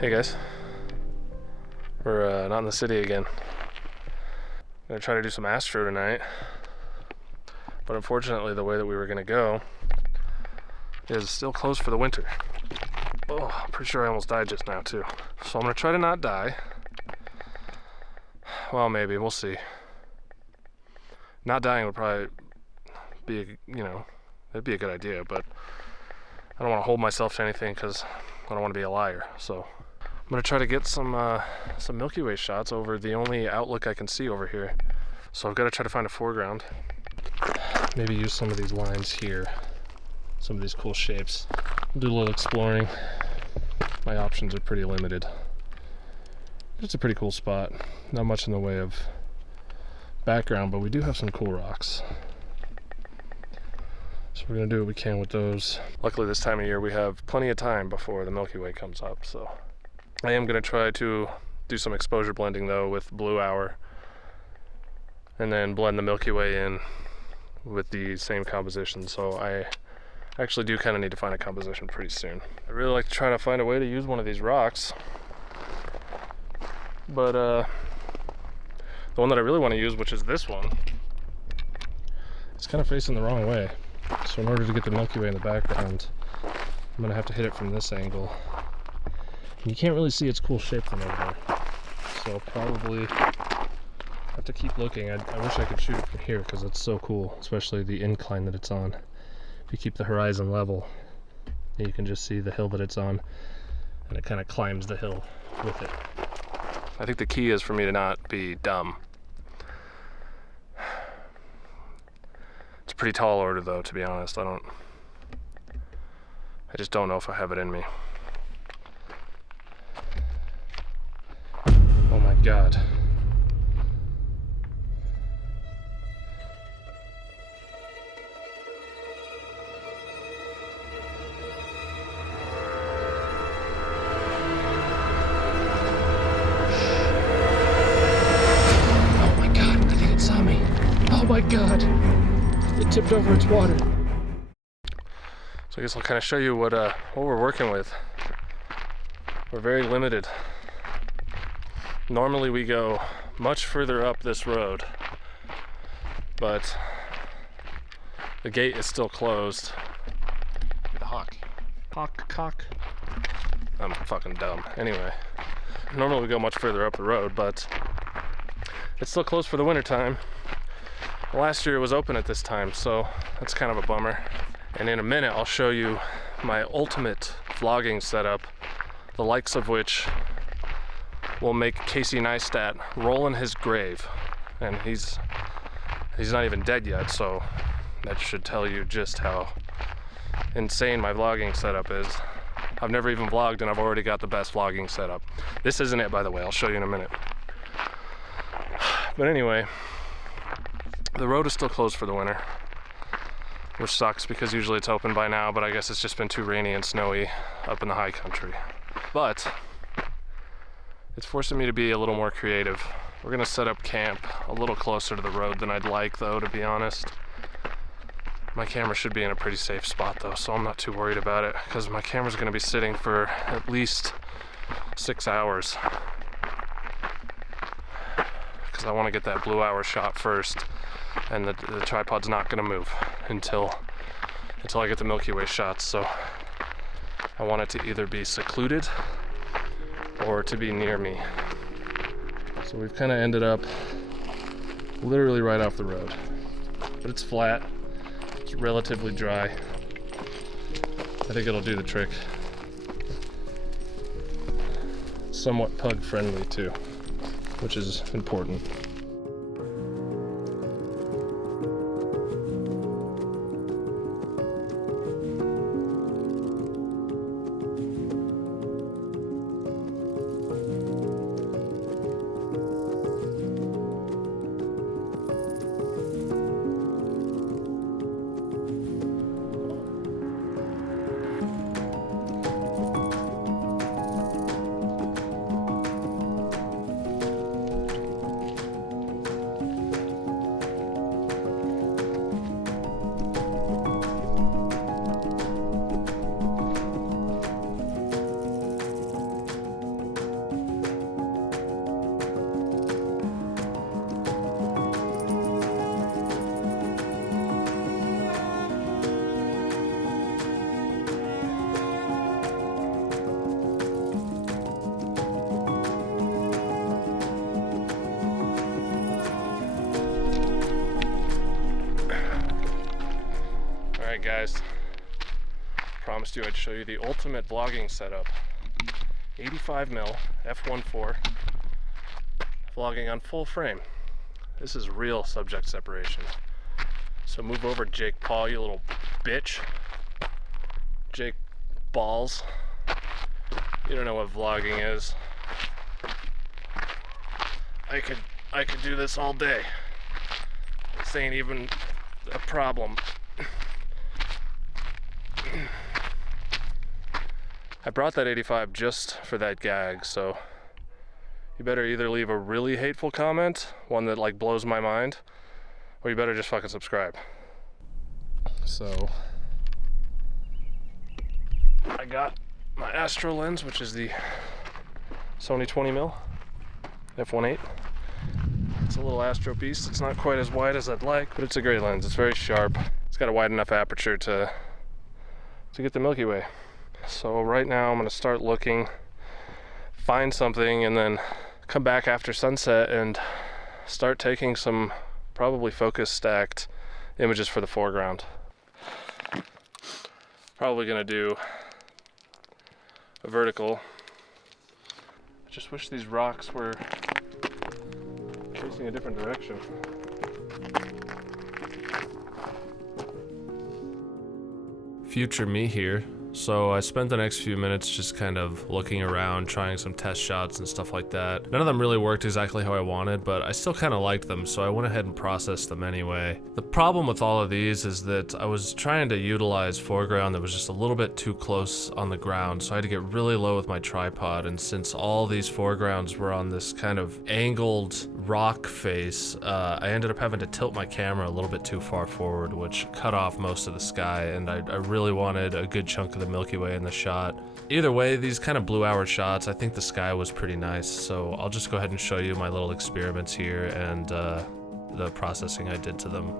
Hey guys, we're not in the city again. Gonna try to do some astro tonight, but unfortunately the way that we were gonna go is still closed for the winter. Oh, I'm pretty sure I almost died just now too. So I'm gonna try to not die. Well, maybe, we'll see. Not dying would probably be, it'd be a good idea, but I don't want to hold myself to anything because I don't want to be a liar. So I'm gonna try to get some Milky Way shots over the only outlook I can see over here. So I've got to try to find a foreground. Maybe use some of these lines here, some of these cool shapes. Do a little exploring. My options are pretty limited. It's a pretty cool spot. Not much in the way of background, but we do have some cool rocks. So we're gonna do what we can with those. Luckily this time of year we have plenty of time before the Milky Way comes up, so I am gonna try to do some exposure blending though with blue hour, and then blend the Milky Way in with the same composition. So I actually do kind of need to find a composition pretty soon. I really like to try to find a way to use one of these rocks, but the one that I really want to use, which is this one, it's kind of facing the wrong way. So in order to get the Milky Way in the background, I'm gonna have to hit it from this angle. And you can't really see its cool shape from over there. So I'll probably have to keep looking. I wish I could shoot it from here because it's so cool, especially the incline that it's on. If you keep the horizon level, you can just see the hill that it's on, and it kind of climbs the hill with it. I think the key is for me to not be dumb. It's a pretty tall order though, to be honest. I just don't know if I have it in me. Oh my God. Oh my God, it tipped over its water. So I guess I'll kind of show you what we're working with. We're very limited. Normally we go much further up this road, but the gate is still closed. The hawk. Cock. I'm fucking dumb. Anyway, normally we go much further up the road, but it's still closed for the winter time. Last year it was open at this time, so that's kind of a bummer. And in a minute I'll show you my ultimate vlogging setup, the likes of which will make Casey Neistat roll in his grave. And he's not even dead yet, so that should tell you just how insane my vlogging setup is. I've never even vlogged and I've already got the best vlogging setup. This isn't it, by the way, I'll show you in a minute. But anyway, the road is still closed for the winter, which sucks because usually it's open by now, but I guess it's just been too rainy and snowy up in the high country. But it's forcing me to be a little more creative. We're gonna set up camp a little closer to the road than I'd like though, to be honest. My camera should be in a pretty safe spot though, so I'm not too worried about it because my camera's gonna be sitting for at least 6 hours. Because I want to get that blue hour shot first, and the tripod's not going to move until I get the Milky Way shots. So I want it to either be secluded or to be near me. So we've kind of ended up literally right off the road, but it's flat, it's relatively dry. I think it'll do the trick. Somewhat pug friendly too, which is important. promised you I'd show you the ultimate vlogging setup. 85mm F1.8 vlogging on full frame. This is real subject separation. So move over, Jake Paul, you little bitch. Jake Balls. You don't know what vlogging is. I could do this all day. This ain't even a problem. I brought that 85 just for that gag, so you better either leave a really hateful comment, one that like blows my mind, or you better just fucking subscribe. So I got my Astro lens, which is the Sony 20mm F1.8. It's a little Astro beast. It's not quite as wide as I'd like, but it's a great lens. It's very sharp. It's got a wide enough aperture to get the Milky Way. So right now I'm gonna start looking, find something, and then come back after sunset and start taking some probably focus stacked images for the foreground. Probably gonna do a vertical. I just wish these rocks were facing a different direction. Future me here. So I spent the next few minutes just kind of looking around, trying some test shots and stuff like that. None of them really worked exactly how I wanted, but I still kind of liked them, so I went ahead and processed them anyway. The problem with all of these is that I was trying to utilize foreground that was just a little bit too close on the ground, so I had to get really low with my tripod, and since all these foregrounds were on this kind of angled rock face, I ended up having to tilt my camera a little bit too far forward, which cut off most of the sky, and I really wanted a good chunk of the Milky Way in the shot. Either way, these kind of blue hour shots, I think the sky was pretty nice, so I'll just go ahead and show you my little experiments here and the processing I did to them.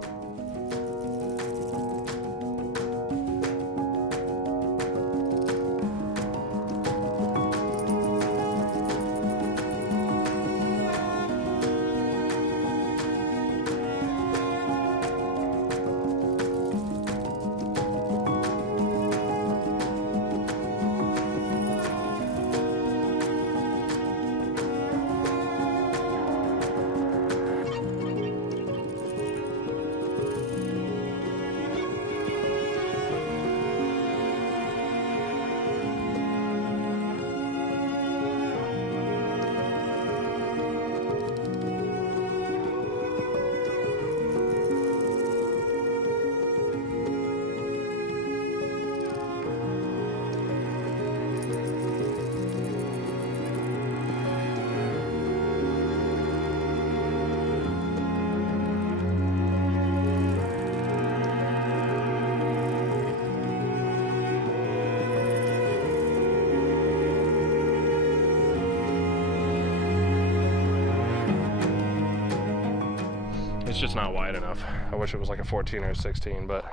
It's just not wide enough. I wish it was like a 14 or a 16, but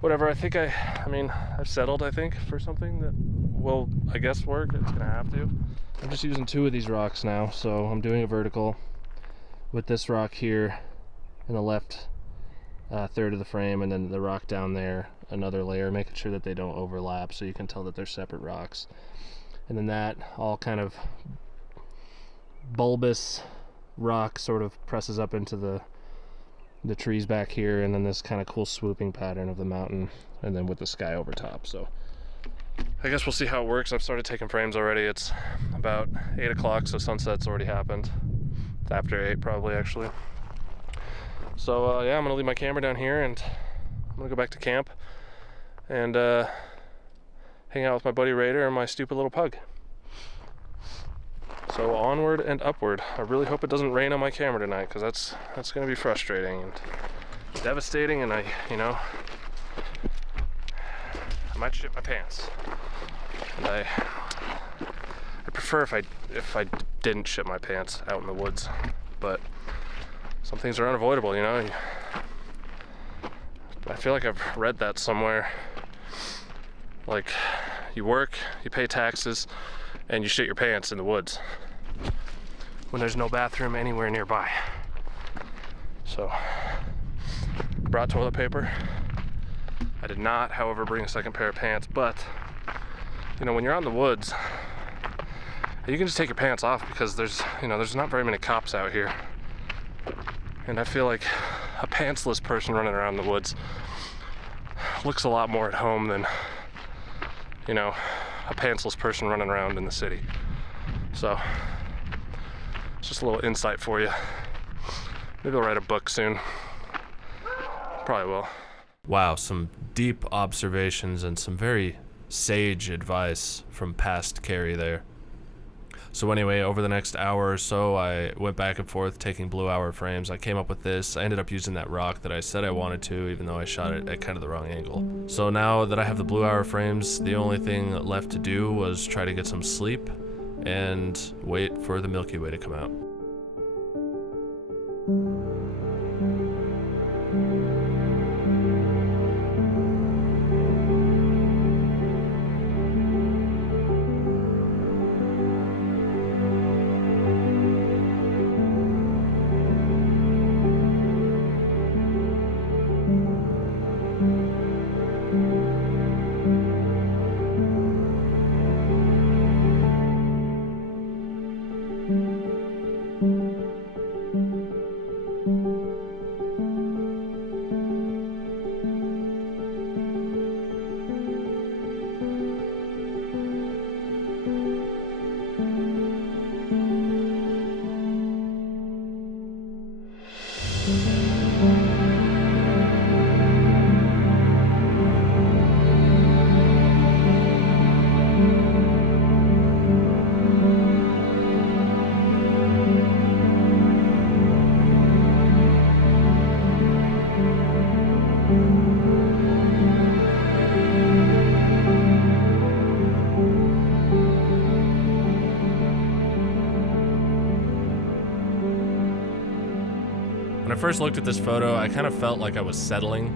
whatever. I mean, I've settled, I think, for something that will, I guess, work. It's gonna have to. I'm just using 2 of these rocks now, so I'm doing a vertical with this rock here in the left third of the frame, and then the rock down there, another layer, making sure that they don't overlap so you can tell that they're separate rocks. And then that all kind of bulbous rock sort of presses up into the trees back here, and then this kind of cool swooping pattern of the mountain, and then with the sky over top. So I guess we'll see how it works. I've started taking frames already. It's about 8 o'clock, so sunset's already happened. It's after 8 probably, actually. So yeah, I'm gonna leave my camera down here and I'm gonna go back to camp and hang out with my buddy Raider and my stupid little pug. So onward and upward. I really hope it doesn't rain on my camera tonight, because that's going to be frustrating and devastating, and I might shit my pants. And I prefer if I didn't shit my pants out in the woods, but some things are unavoidable, you know. I feel like I've read that somewhere. Like, you work, you pay taxes, and you shit your pants in the woods when there's no bathroom anywhere nearby. So, brought toilet paper, I did not, however, bring a second pair of pants, but you know, when you're out in the woods, you can just take your pants off because there's not very many cops out here. And I feel like a pantsless person running around the woods looks a lot more at home than, you know, a pantsless person running around in the city. So, it's just a little insight for you. Maybe I'll write a book soon. Probably will. Wow, some deep observations and some very sage advice from past Carrie there. So anyway, over the next hour or so, I went back and forth taking blue hour frames. I came up with this. I ended up using that rock that I said I wanted to, even though I shot it at kind of the wrong angle. So now that I have the blue hour frames, the only thing left to do was try to get some sleep and wait for the Milky Way to come out. When I first looked at this photo, I kind of felt like I was settling,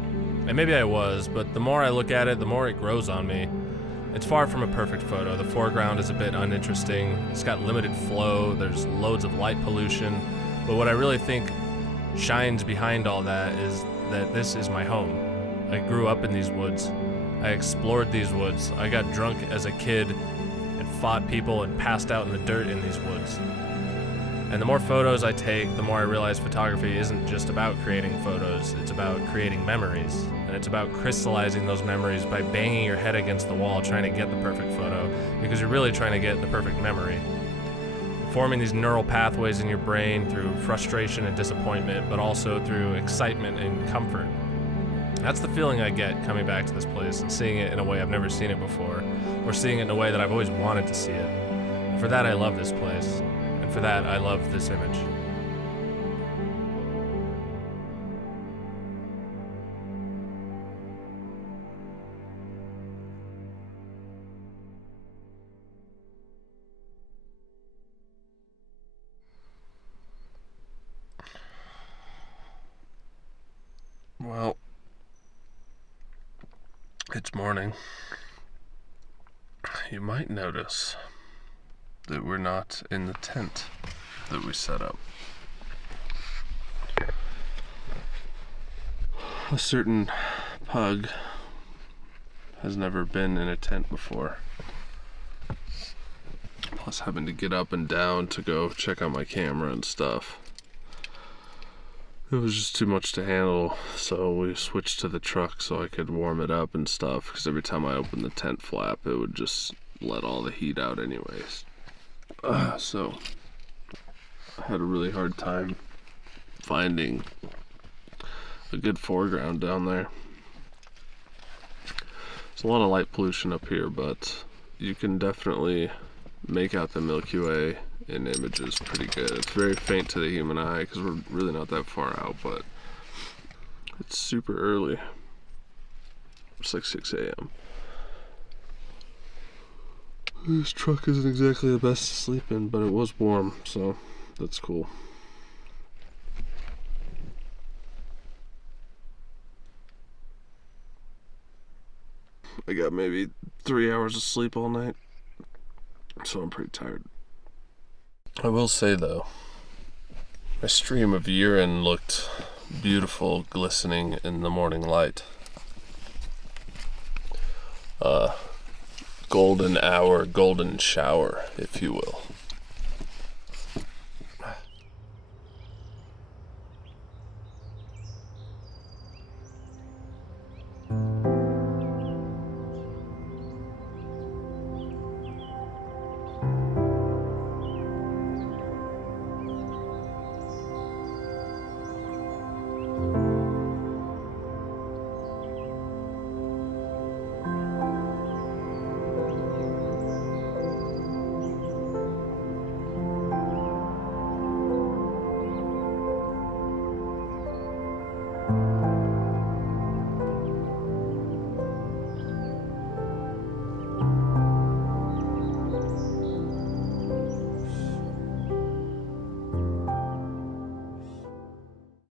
and maybe I was, but the more I look at it, the more it grows on me. It's far from a perfect photo. The foreground is a bit uninteresting, it's got limited flow, there's loads of light pollution, but what I really think shines behind all that is that this is my home. I grew up in these woods, I explored these woods, I got drunk as a kid and fought people and passed out in the dirt in these woods. And the more photos I take, the more I realize photography isn't just about creating photos, it's about creating memories. And it's about crystallizing those memories by banging your head against the wall trying to get the perfect photo, because you're really trying to get the perfect memory. Forming these neural pathways in your brain through frustration and disappointment, but also through excitement and comfort. That's the feeling I get coming back to this place and seeing it in a way I've never seen it before, or seeing it in a way that I've always wanted to see it. And for that, I love this place. For that, I love this image. Well, it's morning. You might notice that we're not in the tent that we set up. A certain pug has never been in a tent before. Plus having to get up and down to go check out my camera and stuff. It was just too much to handle, so we switched to the truck so I could warm it up and stuff, because every time I opened the tent flap it would just let all the heat out anyways. So I had a really hard time finding a good foreground down there. There's a lot of light pollution up here, but you can definitely make out the Milky Way in images pretty good. It's very faint to the human eye because we're really not that far out, but it's super early. It's like 6 a.m. This truck isn't exactly the best to sleep in, but it was warm, so that's cool. I got maybe 3 hours of sleep all night, so I'm pretty tired. I will say though, my stream of urine looked beautiful, glistening in the morning light. golden hour, golden shower, if you will.